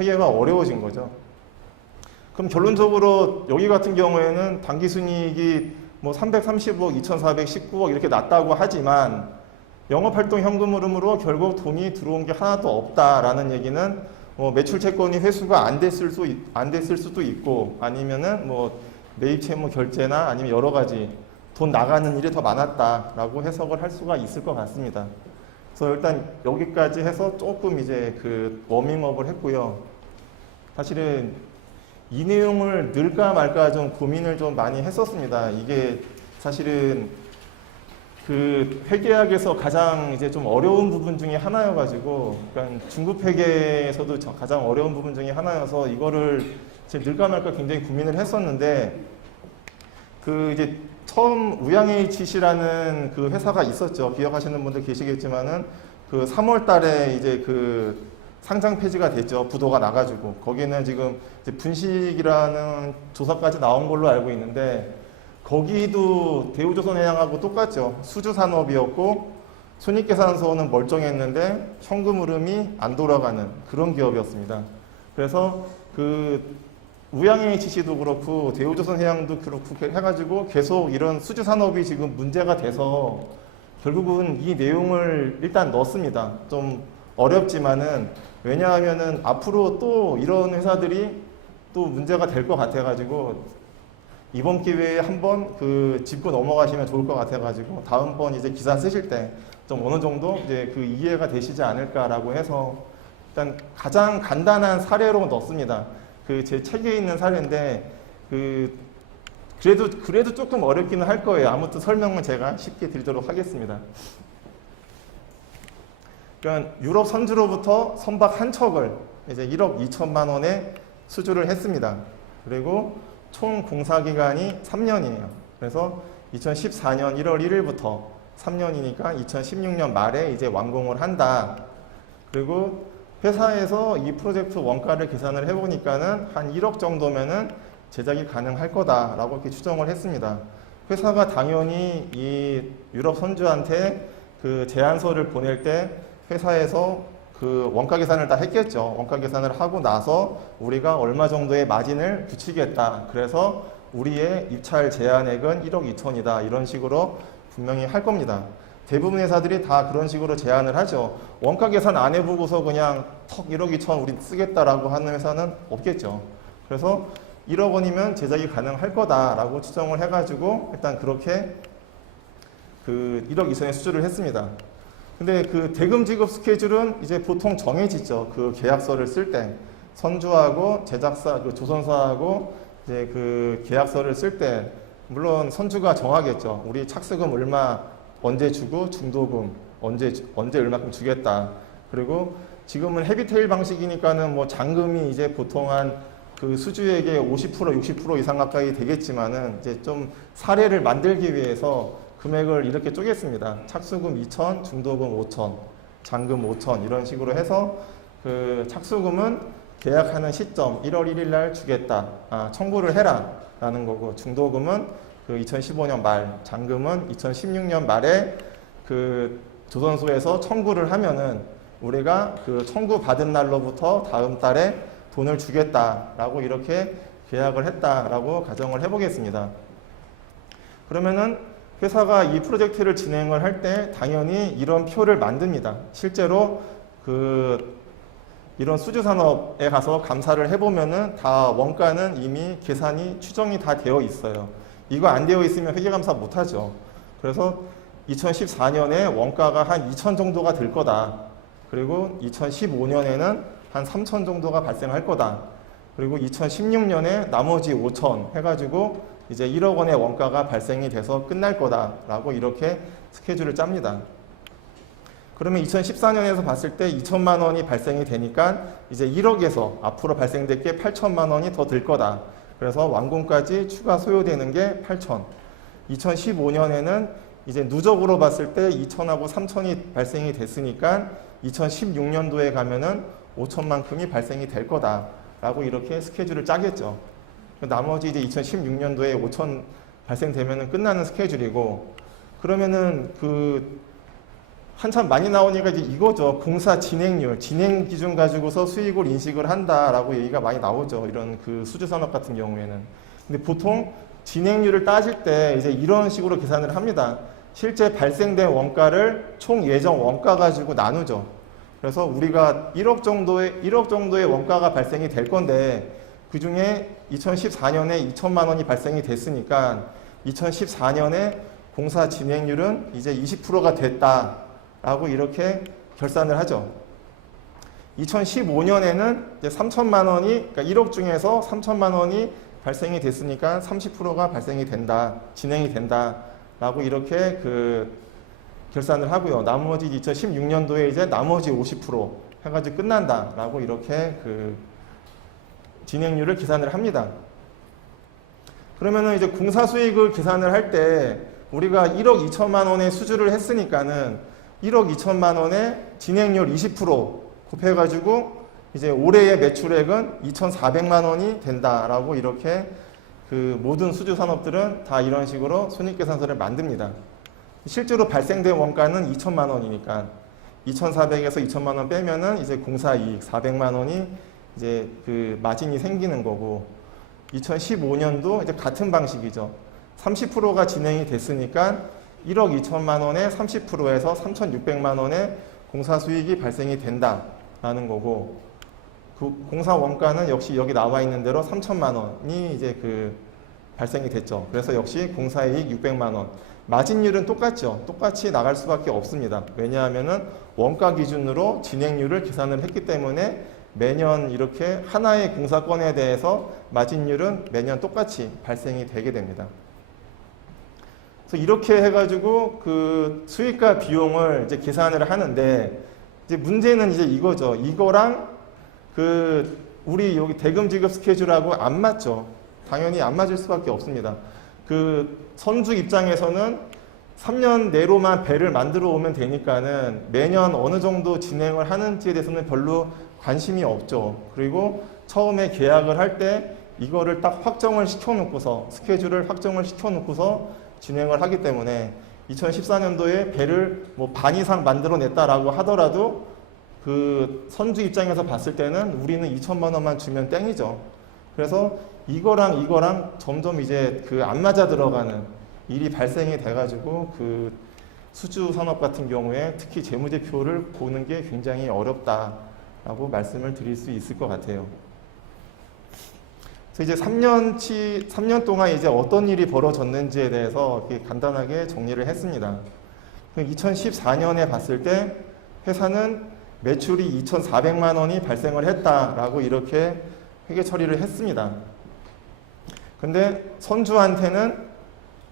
회계가 어려워진 거죠. 그럼 결론적으로 여기 같은 경우에는 당기순이익이 뭐 330억, 2419억 이렇게 났다고 하지만 영업활동 현금 흐름으로 결국 돈이 들어온 게 하나도 없다라는 얘기는 뭐 매출 채권이 회수가 안 됐을 수도 있고 아니면은 뭐 매입 채무 결제나 아니면 여러 가지 돈 나가는 일이 더 많았다라고 해석을 할 수가 있을 것 같습니다. 그래서 일단 여기까지 해서 조금 이제 그 워밍업을 했고요. 사실은 이 내용을 넣을까 말까 좀 고민을 좀 많이 했었습니다. 이게 사실은 그 회계학에서 가장 이제 좀 어려운 부분 중에 하나여가지고, 그러니까 중급 회계에서도 가장 어려운 부분 중에 하나여서 이거를 넣을까 말까 굉장히 고민을 했었는데, 그 이제 처음 우양HC라는 그 회사가 있었죠. 기억하시는 분들 계시겠지만은 그 3월 달에 이제 그 상장 폐지가 됐죠. 부도가 나가지고. 거기는 지금 이제 분식이라는 조사까지 나온 걸로 알고 있는데, 거기도 대우조선해양하고 똑같죠. 수주산업이었고 손익계산서는 멀쩡했는데 현금 흐름이 안 돌아가는 그런 기업이었습니다. 그래서 그 우양HC도 그렇고 대우조선해양도 그렇고 해가지고 계속 이런 수주산업이 지금 문제가 돼서 결국은 이 내용을 일단 넣습니다. 좀 어렵지만은, 왜냐하면은 앞으로 또 이런 회사들이 또 문제가 될 것 같아가지고 이번 기회에 한번 그 짚고 넘어가시면 좋을 것 같아가지고 다음번 이제 기사 쓰실 때 좀 어느 정도 이제 그 이해가 되시지 않을까라고 해서 일단 가장 간단한 사례로 넣습니다. 그 제 책에 있는 사례인데 그 그래도 조금 어렵기는 할 거예요. 아무튼 설명은 제가 쉽게 드리도록 하겠습니다. 그러니까 유럽 선주로부터 선박 한 척을 이제 1억 2천만 원에 수주를 했습니다. 그리고 총 공사 기간이 3년이에요. 그래서 2014년 1월 1일부터 3년이니까 2016년 말에 이제 완공을 한다. 그리고 회사에서 이 프로젝트 원가를 계산을 해보니까는 한 1억 정도면은 제작이 가능할 거다라고 이렇게 추정을 했습니다. 회사가 당연히 이 유럽 선주한테 그 제안서를 보낼 때 회사에서 그 원가 계산을 다 했겠죠. 원가 계산을 하고 나서 우리가 얼마 정도의 마진을 붙이겠다. 그래서 우리의 입찰 제한액은 1억 2천이다. 이런 식으로 분명히 할 겁니다. 대부분 회사들이 다 그런 식으로 제안을 하죠. 원가 계산 안 해보고서 그냥 턱 1억 2천 우리 쓰겠다라고 하는 회사는 없겠죠. 그래서 1억 원이면 제작이 가능할 거다라고 추정을 해가지고 일단 그렇게 그 1억 2천에 수주를 했습니다. 근데 그 대금 지급 스케줄은 이제 보통 정해지죠. 그 계약서를 쓸 때 선주하고 제작사, 그 조선사하고 이제 그 계약서를 쓸 때 물론 선주가 정하겠죠. 우리 착수금 얼마 언제 주고 중도금 언제 얼마큼 주겠다. 그리고 지금은 헤비테일 방식이니까는 뭐 잔금이 이제 보통 한 그 수주액의 50% 60% 이상 가까이 되겠지만은 이제 좀 사례를 만들기 위해서 금액을 이렇게 쪼갰습니다. 착수금 2천, 중도금 5천, 잔금 5천 이런 식으로 해서 그 착수금은 계약하는 시점 1월 1일 날 주겠다. 청구를 해라 라는 거고, 중도금은 그 2015년 말, 잔금은 2016년 말에 그 조선소에서 청구를 하면은 우리가 그 청구 받은 날로부터 다음 달에 돈을 주겠다라고 이렇게 계약을 했다라고 가정을 해보겠습니다. 그러면은 회사가 이 프로젝트를 진행을 할 때 당연히 이런 표를 만듭니다. 실제로 그 이런 수주산업에 가서 감사를 해보면은 다 원가는 이미 계산이 추정이 다 되어 있어요. 이거 안 되어 있으면 회계감사 못하죠. 그래서 2014년에 원가가 한 2천 정도가 될 거다. 그리고 2015년에는 한 3천 정도가 발생할 거다. 그리고 2016년에 나머지 5천 해가지고 이제 1억 원의 원가가 발생이 돼서 끝날 거다라고 이렇게 스케줄을 짭니다. 그러면 2014년에서 봤을 때 2천만 원이 발생이 되니까 이제 1억에서 앞으로 발생될 게 8천만 원이 더 들 거다. 그래서 완공까지 추가 소요되는 게 8천. 2015년에는 이제 누적으로 봤을 때 2천하고 3천이 발생이 됐으니까 2016년도에 가면은 5천만큼이 발생이 될 거다라고 이렇게 스케줄을 짜겠죠. 나머지 이제 2016년도에 5천 발생되면은 끝나는 스케줄이고, 그러면은 그 한참 많이 나오니까 이제 이거죠. 공사 진행률, 진행 기준 가지고서 수익을 인식을 한다라고 얘기가 많이 나오죠. 이런 그 수주산업 같은 경우에는. 근데 보통 진행률을 따질 때 이제 이런 식으로 계산을 합니다. 실제 발생된 원가를 총 예정 원가 가지고 나누죠. 그래서 우리가 1억 정도의 원가가 발생이 될 건데 그 중에 2014년에 2천만 원이 발생이 됐으니까 2014년에 공사 진행률은 이제 20%가 됐다라고 이렇게 결산을 하죠. 2015년에는 이제 3천만 원이, 그러니까 1억 중에서 3천만 원이 발생이 됐으니까 30%가 발생이 된다, 진행이 된다라고 이렇게 그 결산을 하고요. 나머지 2016년도에 이제 나머지 50% 해가지고 끝난다라고 이렇게 그 진행률을 계산을 합니다. 그러면은 이제 공사 수익을 계산을 할 때 우리가 1억 2천만 원의 수주를 했으니까는 1억 2천만 원의 진행률 20% 곱해가지고 이제 올해의 매출액은 2,400만 원이 된다라고 이렇게 그 모든 수주 산업들은 다 이런 식으로 손익계산서를 만듭니다. 실제로 발생된 원가는 2천만 원이니까 2,400에서 2천만 원 빼면은 이제 공사 이익 400만 원이 이제 그 마진이 생기는 거고 2015년도 이제 같은 방식이죠. 30%가 진행이 됐으니까 1억 2천만 원에 30%에서 3,600만 원의 공사 수익이 발생이 된다라는 거고 그 공사 원가는 역시 여기 나와 있는 대로 3천만 원이 이제 그 발생이 됐죠. 그래서 역시 공사이익 600만 원. 마진율은 똑같죠. 똑같이 나갈 수밖에 없습니다. 왜냐하면은 원가 기준으로 진행률을 계산을 했기 때문에 매년 이렇게 하나의 공사건에 대해서 마진율은 매년 똑같이 발생이 되게 됩니다. 그래서 이렇게 해가지고 그 수익과 비용을 이제 계산을 하는데 이제 문제는 이제 이거죠. 이거랑 그 우리 여기 대금 지급 스케줄하고 안 맞죠. 당연히 안 맞을 수밖에 없습니다. 그 선주 입장에서는 3년 내로만 배를 만들어 오면 되니까는 매년 어느 정도 진행을 하는지에 대해서는 별로 관심이 없죠. 그리고 처음에 계약을 할 때 이거를 딱 확정을 시켜놓고서 스케줄을 확정을 시켜놓고서 진행을 하기 때문에 2014년도에 배를 뭐 반 이상 만들어냈다라고 하더라도 그 선주 입장에서 봤을 때는 우리는 2천만 원만 주면 땡이죠. 그래서 이거랑 점점 이제 그 안 맞아 들어가는 일이 발생이 돼가지고 그 수주 산업 같은 경우에 특히 재무제표를 보는 게 굉장히 어렵다라고 말씀을 드릴 수 있을 것 같아요. 그래서 이제 3년 동안 이제 어떤 일이 벌어졌는지에 대해서 이렇게 간단하게 정리를 했습니다. 2014년에 봤을 때 회사는 매출이 2,400만 원이 발생을 했다라고 이렇게 회계 처리를 했습니다. 근데 선주한테는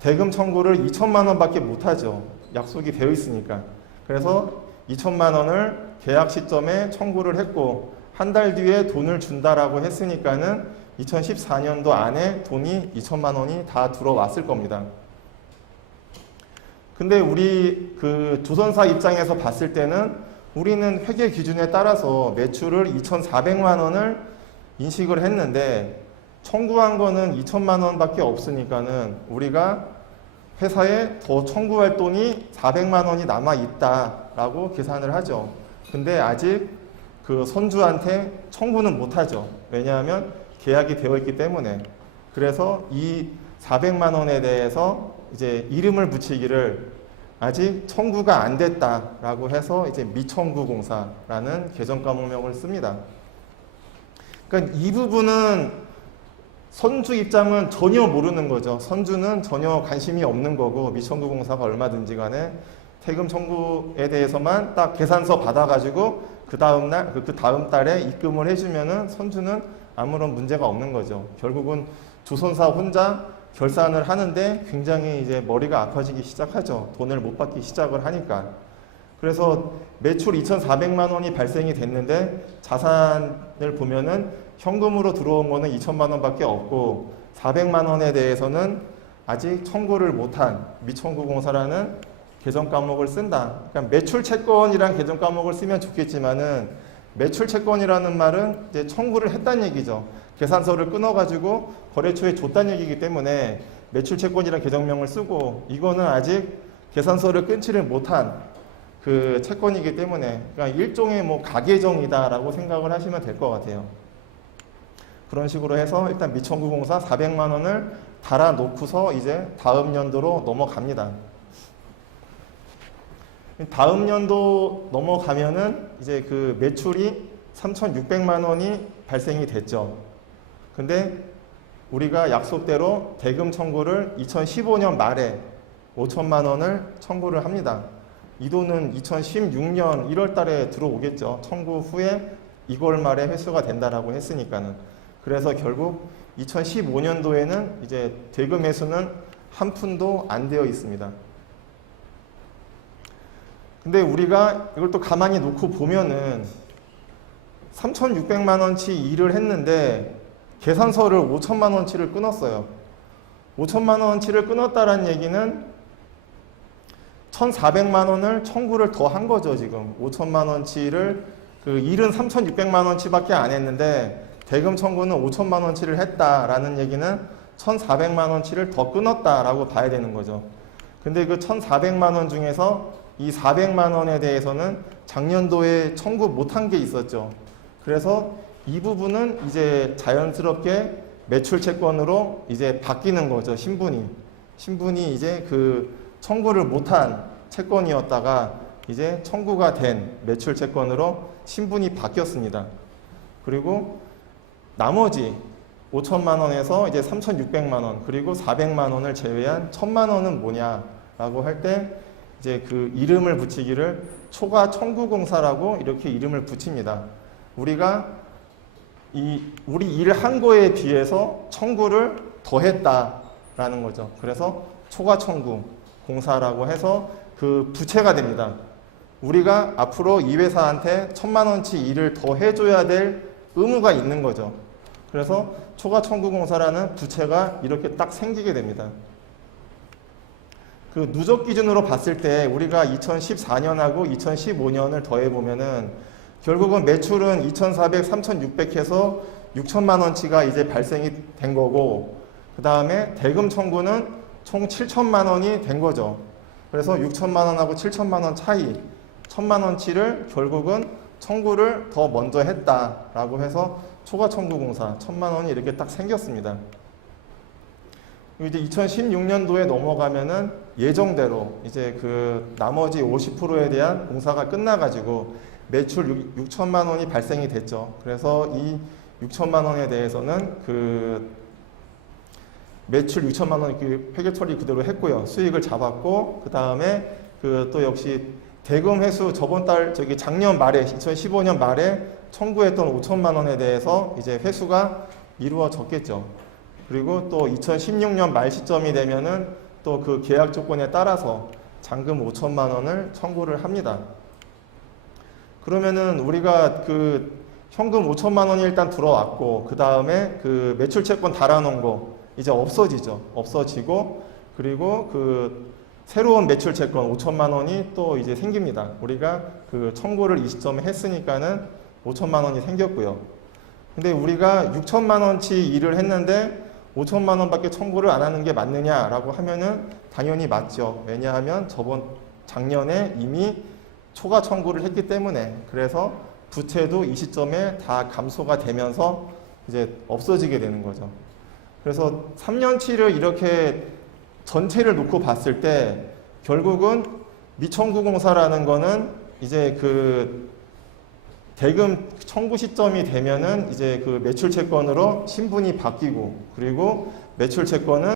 대금 청구를 2천만 원밖에 못하죠. 약속이 되어 있으니까. 그래서 2천만 원을 계약 시점에 청구를 했고 한 달 뒤에 돈을 준다라고 했으니까는 2014년도 안에 돈이 2천만 원이 다 들어왔을 겁니다. 근데 우리 그 조선사 입장에서 봤을 때는 우리는 회계 기준에 따라서 매출을 2,400만 원을 인식을 했는데 청구한 거는 2천만 원밖에 없으니까는 우리가 회사에 더 청구할 돈이 400만 원이 남아 있다라고 계산을 하죠. 근데 아직 그 선주한테 청구는 못 하죠. 왜냐하면 계약이 되어 있기 때문에. 그래서 이 400만 원에 대해서 이제 이름을 붙이기를 아직 청구가 안 됐다라고 해서 이제 미청구 공사라는 계정 과목명을 씁니다. 그러니까 이 부분은 선주 입장은 전혀 모르는 거죠. 선주는 전혀 관심이 없는 거고 미청구 공사가 얼마든지 간에 세금 청구에 대해서만 딱 계산서 받아가지고 그 다음 달에 입금을 해주면은 선주는 아무런 문제가 없는 거죠. 결국은 조선사 혼자 결산을 하는데 굉장히 이제 머리가 아파지기 시작하죠. 돈을 못 받기 시작을 하니까. 그래서 매출 2,400만 원이 발생이 됐는데 자산을 보면은 현금으로 들어온 거는 2천만 원밖에 없고 400만 원에 대해서는 아직 청구를 못한 미청구 공사라는 계정 과목을 쓴다. 그러니까 매출 채권이란 계정 과목을 쓰면 좋겠지만은 매출 채권이라는 말은 이제 청구를 했다는 얘기죠. 계산서를 끊어가지고 거래처에 줬다는 얘기이기 때문에 매출 채권이란 계정명을 쓰고 이거는 아직 계산서를 끊지를 못한 그 채권이기 때문에 그러니까 일종의 뭐 가계정이다라고 생각을 하시면 될 것 같아요. 그런 식으로 해서 일단 미청구공사 400만 원을 달아놓고서 이제 다음 연도로 넘어갑니다. 다음 연도 넘어가면은 이제 그 매출이 3,600만 원이 발생이 됐죠. 근데 우리가 약속대로 대금 청구를 2015년 말에 5천만 원을 청구를 합니다. 이 돈은 2016년 1월 달에 들어오겠죠. 청구 후에 2개월 말에 회수가 된다라고 했으니까는. 그래서 결국 2015년도에는 이제 대금 회수는 한 푼도 안 되어 있습니다. 근데 우리가 이걸 또 가만히 놓고 보면은 3,600만 원치 일을 했는데 계산서를 5천만 원치를 끊었어요. 5천만 원치를 끊었다는 얘기는 1,400만 원을 청구를 더 한 거죠, 지금. 5천만 원치를, 그 일은 3,600만 원치밖에 안 했는데 대금 청구는 5천만 원치를 했다라는 얘기는 1,400만 원치를 더 끊었다라고 봐야 되는 거죠. 근데 그 1,400만 원 중에서 이 400만 원에 대해서는 작년도에 청구 못한 게 있었죠. 그래서 이 부분은 이제 자연스럽게 매출 채권으로 이제 바뀌는 거죠, 신분이. 신분이 이제 그 청구를 못한 채권이었다가 이제 청구가 된 매출 채권으로 신분이 바뀌었습니다. 그리고 나머지 5천만 원에서 이제 3,600만 원 그리고 400만 원을 제외한 1,000만 원은 뭐냐라고 할 때 이제 그 이름을 붙이기를 초과 청구공사라고 이렇게 이름을 붙입니다. 우리가 우리 일한 거에 비해서 청구를 더했다라는 거죠. 그래서 초과 청구 공사라고 해서 그 부채가 됩니다. 우리가 앞으로 이 회사한테 1,000만 원치 일을 더 해줘야 될 의무가 있는 거죠. 그래서 초과 청구 공사라는 부채가 이렇게 딱 생기게 됩니다. 그 누적 기준으로 봤을 때 우리가 2014년하고 2015년을 더해보면은 결국은 매출은 2,400, 3,600 해서 6천만 원치가 이제 발생이 된 거고, 그 다음에 대금 청구는 총 7천만 원이 된 거죠. 그래서 6천만 원하고 7천만 원 차이, 1,000만 원치를 결국은 청구를 더 먼저 했다라고 해서 초과 청구 공사 1,000만 원이 이렇게 딱 생겼습니다. 이제 2016년도에 넘어가면은 예정대로 이제 그 나머지 50%에 대한 공사가 끝나가지고 매출 6천만 원이 발생이 됐죠. 그래서 이 6천만 원에 대해서는 그 매출 6천만 원 회계 처리 그대로 했고요. 수익을 잡았고, 그 다음에 그 또 역시 대금 회수 작년 말에 2015년 말에 청구했던 5천만 원에 대해서 이제 회수가 이루어졌겠죠. 그리고 또 2016년 말 시점이 되면은 또 그 계약 조건에 따라서 잔금 5천만 원을 청구를 합니다. 그러면은 우리가 그 현금 5천만 원이 일단 들어왔고, 그 다음에 그 매출 채권 달아놓은 거 이제 없어지죠. 없어지고, 그리고 그 새로운 매출 채권 5천만 원이 또 이제 생깁니다. 우리가 그 청구를 이 시점에 했으니까는 5천만 원이 생겼고요. 근데 우리가 6천만 원치 일을 했는데 5천만 원밖에 청구를 안 하는 게 맞느냐라고 하면은 당연히 맞죠. 왜냐하면 작년에 이미 초과 청구를 했기 때문에. 그래서 부채도 이 시점에 다 감소가 되면서 이제 없어지게 되는 거죠. 그래서 3년치를 이렇게 전체를 놓고 봤을 때 결국은 미청구공사라는 거는 이제 그 대금 청구 시점이 되면은 이제 그 매출 채권으로 신분이 바뀌고, 그리고 매출 채권은